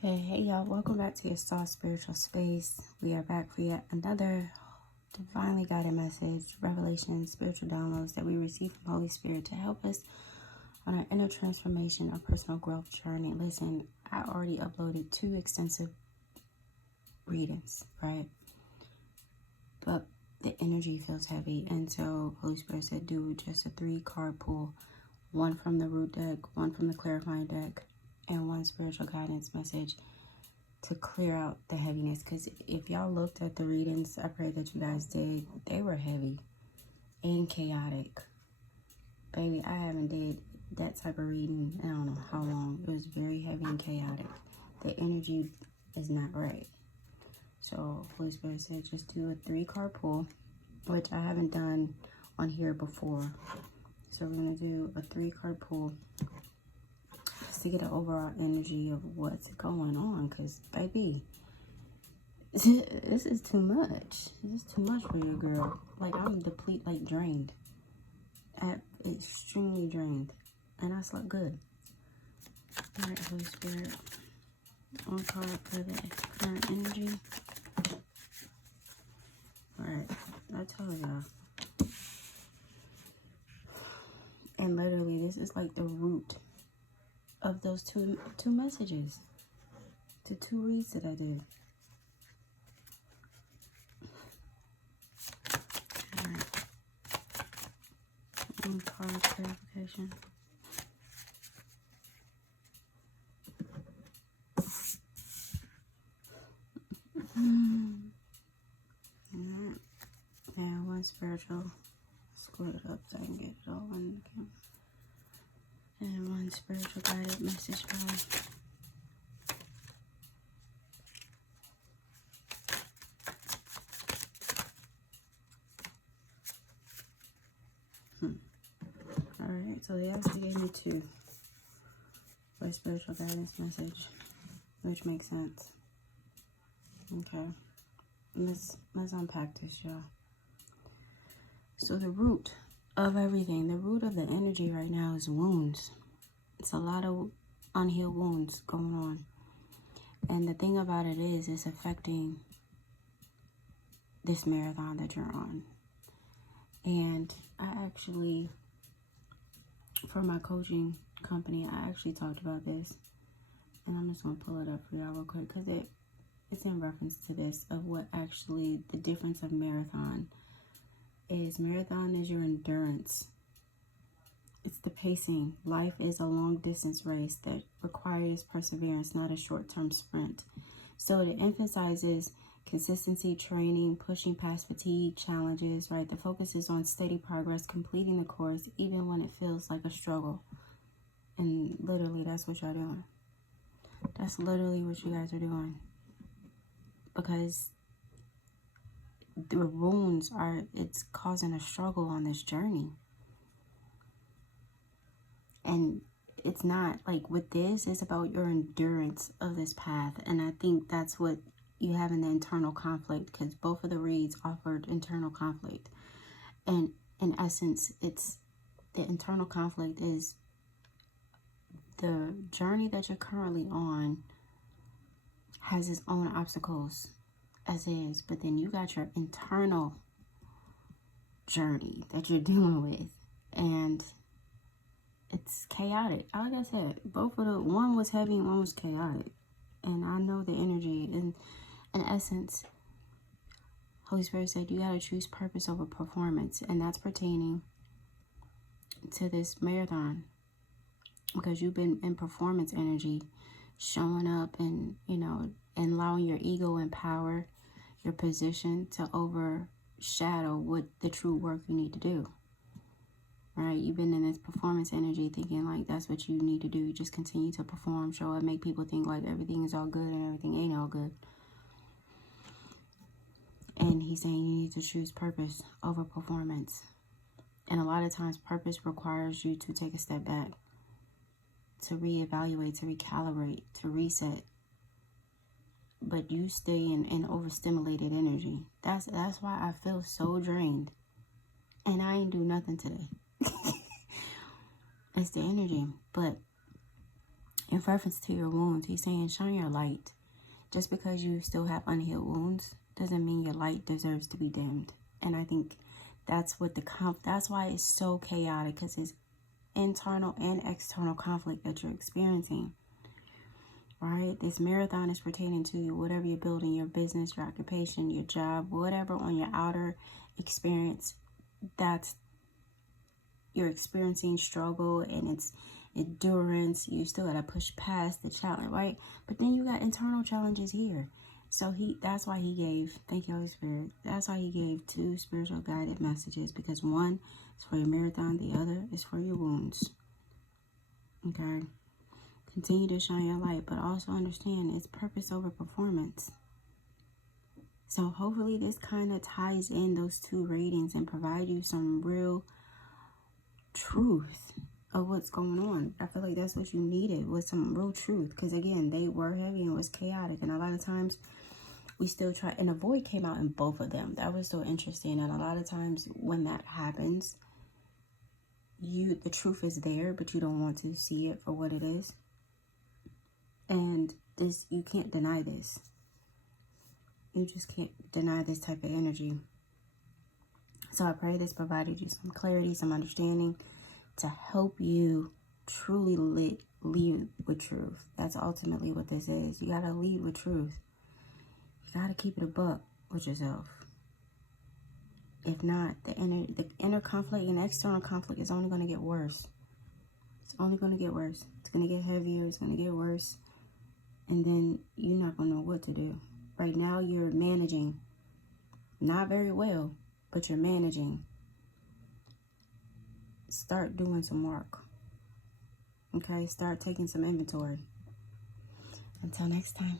Hey, y'all, welcome back to your Star Spiritual Space. We are back for yet another divinely guided message, revelation, spiritual downloads that we receive from Holy Spirit to help us on our inner transformation, our personal growth journey. Listen, I already uploaded 2 extensive readings, right? But the energy feels heavy, and so Holy Spirit said do just a 3-card pull, 1 from the root deck, 1 from the clarifying deck, and 1 spiritual guidance message to clear out the heaviness. Because if y'all looked at the readings, I pray that you guys did, they were heavy and chaotic. Baby, I haven't did that type of reading I don't know how long. It was very heavy and chaotic. The energy is not right. So Holy Spirit said just do a 3-card pull, which I haven't done on here before. So we're going to do a 3-card pull just to get an overall energy of what's going on. Because, baby, this is too much. This is too much for you, girl. Like, I'm drained. I'm extremely drained. And I slept good. Alright, Holy Spirit. 1 card for the current energy. Alright, I told y'all. And literally, this is like the root of those two messages. The 2 reads that I did. Alright. 1 card clarification. And 1 spiritual. Screw it up so I can get it all in the camera. And 1 spiritual guided message, guys. Alright, so they actually gave me 2 for spiritual guidance message, which makes sense. Okay, let's unpack this, y'all. So the root of everything, the root of the energy right now is wounds. It's a lot of unhealed wounds going on. And the thing about it is, it's affecting this marathon that you're on. And I actually, for my coaching company, I actually talked about this. And I'm just going to pull it up for y'all real quick because it's in reference to this of what actually the difference of marathon is. Marathon is your endurance. It's the pacing. Life is a long distance race that requires perseverance, not a short-term sprint. So it emphasizes consistency, training, pushing past fatigue, challenges, right? The focus is on steady progress, completing the course, even when it feels like a struggle. And literally, that's what y'all doing. That's literally what you guys are doing. Because the wounds it's causing a struggle on this journey. And it's not like with this, it's about your endurance of this path. And I think that's what you have in the internal conflict, because both of the reads offered internal conflict. And in essence, it's the internal conflict is the journey that you're currently on has its own obstacles as is, but then you got your internal journey that you're dealing with, and it's chaotic. Like I said, one was heavy and 1 was chaotic. And I know the energy. And in essence, Holy Spirit said you got to choose purpose over performance. And that's pertaining to this marathon. Because you've been in performance energy, showing up and, and allowing your ego and power, your position to overshadow what the true work you need to do. Right? You've been in this performance energy thinking like that's what you need to do. You just continue to perform, show up, make people think like everything is all good and everything ain't all good. And he's saying you need to choose purpose over performance. And a lot of times purpose requires you to take a step back, to reevaluate, to recalibrate, to reset. But you stay in overstimulated energy. That's why I feel so drained. And I ain't do nothing today. It's the energy. But In reference to your wounds, he's saying shine your light. Just because you still have unhealed wounds doesn't mean your light deserves to be dimmed. And I think that's what that's why it's so chaotic, because it's internal and external conflict that you're experiencing. Right? This marathon is pertaining to you, whatever you're building, your business, your occupation, your job, whatever on your outer experience, that's you're experiencing struggle and it's endurance. You still gotta push past the challenge, right? But then you got internal challenges here. So that's why he gave, thank you, Holy Spirit. That's why he gave 2 spiritual guided messages, because one is for your marathon, the other is for your wounds. Okay. Continue to shine your light, but also understand it's purpose over performance. So hopefully this kind of ties in those 2 readings and provide you some real truth of what's going on. I feel like that's what you needed, was some real truth, because again, they were heavy and it was chaotic, and a lot of times we still try, and a void came out in both of them. That was so interesting. And a lot of times when that happens, the truth is there, but you don't want to see it for what it is. And this, you can't deny this. You just can't deny this type of energy. So I pray this provided you some clarity, some understanding to help you truly lead with truth. That's ultimately what this is. You got to lead with truth. You got to keep it a buck with yourself. If not, the inner conflict and external conflict is only going to get worse. It's only going to get worse. It's going to get heavier. It's going to get worse. And then you're not going to know what to do. Right now, you're managing. Not very well, but you're managing. Start doing some work. Okay? Start taking some inventory. Until next time.